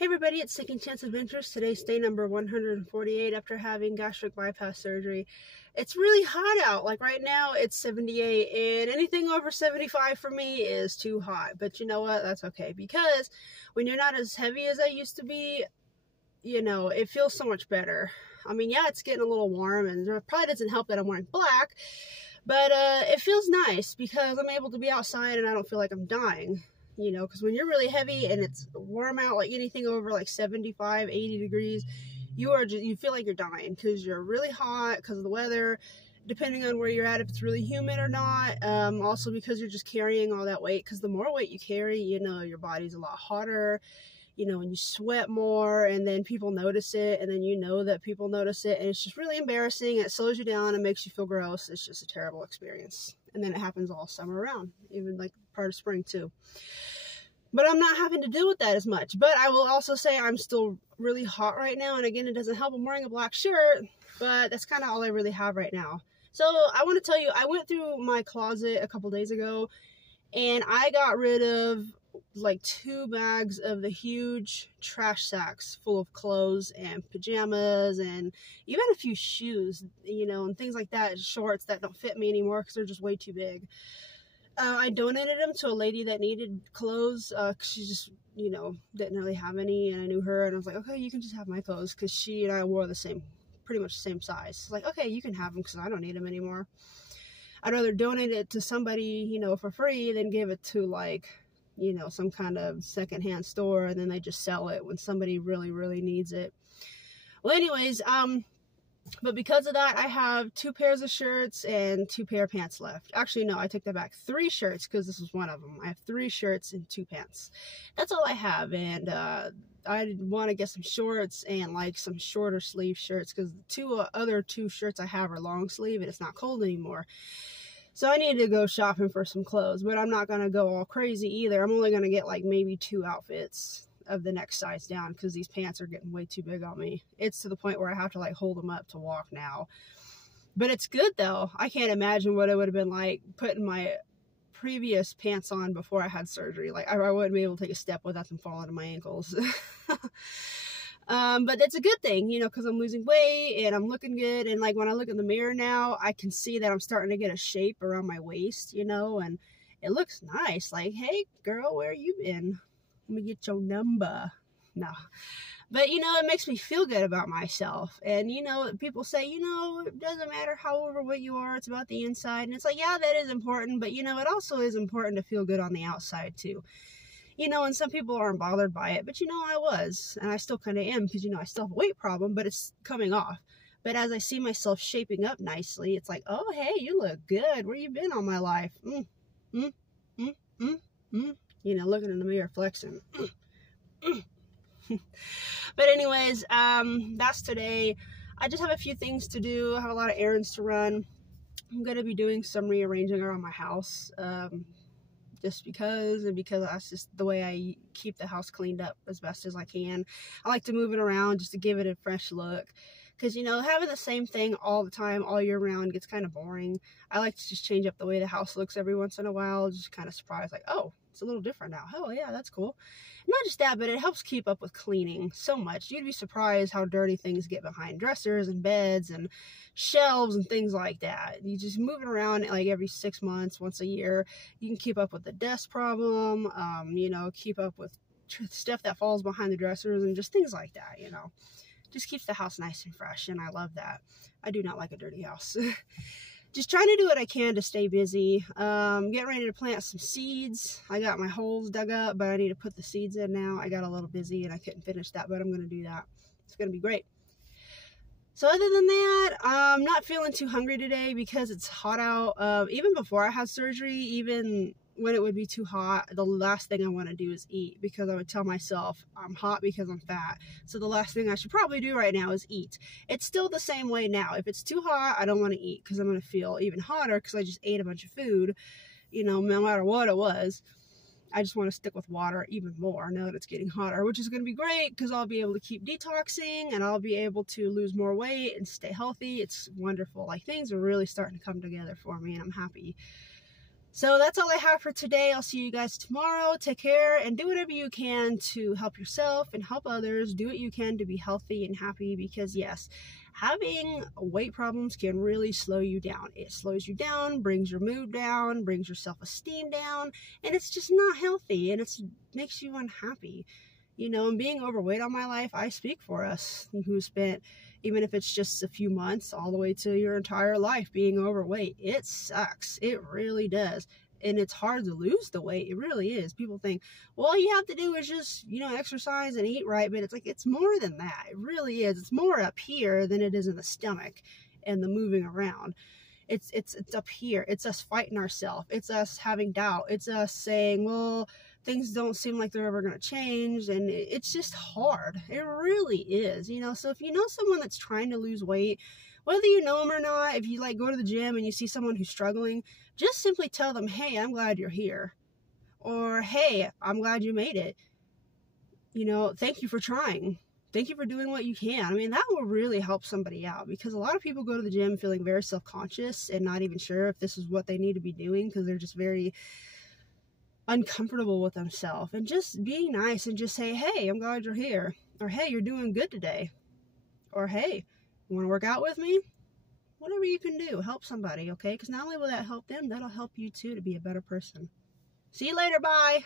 Hey everybody, it's Second Chance Adventures. Today's day number 148 after having gastric bypass surgery. It's really hot out. Like right now it's 78 and anything over 75 for me is too hot. But you know what? That's okay, because when you're not as heavy as I used to be, you know, it feels so much better. I mean, yeah, it's getting a little warm and it probably doesn't help that I'm wearing black, but it feels nice because I'm able to be outside and I don't feel like I'm dying. You know, because when you're really heavy and it's warm out, like anything over like 75, 80 degrees, you feel like you're dying because you're really hot because of the weather, depending on where you're at, if it's really humid or not. Also because you're just carrying all that weight, because the more weight you carry, you know, your body's a lot hotter, you know, and you sweat more, and then people notice it, and then you know that people notice it, and it's just really embarrassing. It slows you down and makes you feel gross. It's just a terrible experience. And then it happens all summer around, even like part of spring too. But I'm not having to deal with that as much. But I will also say I'm still really hot right now. And again, it doesn't help. I'm wearing a black shirt, but that's kind of all I really have right now. So I want to tell you, I went through my closet a couple days ago and I got rid of like 2 bags of the huge trash sacks full of clothes and pajamas and even a few shoes, you know, and things like that, shorts that don't fit me anymore because they're just way too big. I donated them to a lady that needed clothes because she just, you know, didn't really have any, and I knew her, and I was like, okay, you can just have my clothes, because she and I wore the same, pretty much the same size. Like, okay, you can have them because I don't need them anymore. I'd rather donate it to somebody, you know, for free than give it to, like, you know, some kind of secondhand store, and then they just sell it when somebody really, really needs it. Well, anyways, but because of that, I have 2 pairs of shirts and 2 pair of pants left. Actually, no, I take that back. 3 shirts, because this was one of them. I have 3 shirts and 2 pants. That's all I have. And I want to get some shorts and like some shorter sleeve shirts, because the other 2 shirts I have are long sleeve and it's not cold anymore. So I need to go shopping for some clothes, but I'm not going to go all crazy either. I'm only going to get like maybe 2 outfits of the next size down, because these pants are getting way too big on me. It's to the point where I have to like hold them up to walk now. But it's good though. I can't imagine what it would have been like putting my previous pants on before I had surgery. Like I wouldn't be able to take a step without them falling to my ankles. But it's a good thing, you know, because I'm losing weight and I'm looking good. And like when I look in the mirror now, I can see that I'm starting to get a shape around my waist, you know, and it looks nice. Like, hey girl, where you been? Let me get your number. No. But, you know, it makes me feel good about myself. And, you know, people say, you know, it doesn't matter how overweight you are. It's about the inside. And it's like, yeah, that is important. But, you know, it also is important to feel good on the outside, too. You know, and some people aren't bothered by it. But, you know, I was. And I still kind of am, because, you know, I still have a weight problem. But it's coming off. But as I see myself shaping up nicely, it's like, oh, hey, you look good. Where you been all my life? You know, looking in the mirror, flexing. But anyways, that's today. I just have a few things to do. I have a lot of errands to run. I'm going to be doing some rearranging around my house. Just because that's just the way I keep the house cleaned up as best as I can. I like to move it around just to give it a fresh look. Because, you know, having the same thing all the time, all year round, gets kind of boring. I like to just change up the way the house looks every once in a while. Just kind of surprised, like, oh, it's a little different now. Oh, yeah, that's cool. Not just that, but it helps keep up with cleaning so much. You'd be surprised how dirty things get behind dressers and beds and shelves and things like that. You just move it around like every 6 months, once a year. You can keep up with the dust problem, you know, keep up with stuff that falls behind the dressers and just things like that, you know. Just keeps the house nice and fresh, and I love that. I do not like a dirty house. Just trying to do what I can to stay busy. Getting ready to plant some seeds. I got my holes dug up, but I need to put the seeds in now. I got a little busy and I couldn't finish that, but I'm going to do that. It's going to be great. So other than that, I'm not feeling too hungry today because it's hot out. Even before I had surgery, even when it would be too hot, the last thing I want to do is eat, because I would tell myself I'm hot because I'm fat. So the last thing I should probably do right now is eat. It's still the same way now. If it's too hot, I don't want to eat, because I'm going to feel even hotter because I just ate a bunch of food, you know, no matter what it was. I just want to stick with water even more now that it's getting hotter, which is going to be great because I'll be able to keep detoxing and I'll be able to lose more weight and stay healthy. It's wonderful. Like, things are really starting to come together for me and I'm happy. So that's all I have for today. I'll see you guys tomorrow. Take care and do whatever you can to help yourself and help others. Do what you can to be healthy and happy, because yes, having weight problems can really slow you down. It slows you down, brings your mood down, brings your self-esteem down, and it's just not healthy, and it makes you unhappy. You know, and being overweight all my life, I speak for us who spent, even if it's just a few months, all the way to your entire life being overweight. It sucks. It really does. And it's hard to lose the weight. It really is. People think, well, all you have to do is just, you know, exercise and eat right. But it's like, it's more than that. It really is. It's more up here than it is in the stomach and the moving around. It's up here. It's us fighting ourselves. It's us having doubt. It's us saying, well, things don't seem like they're ever going to change, and it's just hard. It really is, you know. So if you know someone that's trying to lose weight, whether you know them or not, if you like go to the gym and you see someone who's struggling, just simply tell them, hey, I'm glad you're here, or hey, I'm glad you made it, you know, thank you for trying. Thank you for doing what you can. I mean, that will really help somebody out, because a lot of people go to the gym feeling very self-conscious and not even sure if this is what they need to be doing, because they're just very uncomfortable with themselves. And just being nice and just say, hey, I'm glad you're here, or hey, you're doing good today, or hey, you want to work out with me? Whatever you can do, help somebody, okay? Because not only will that help them, that'll help you too to be a better person. See you later. Bye.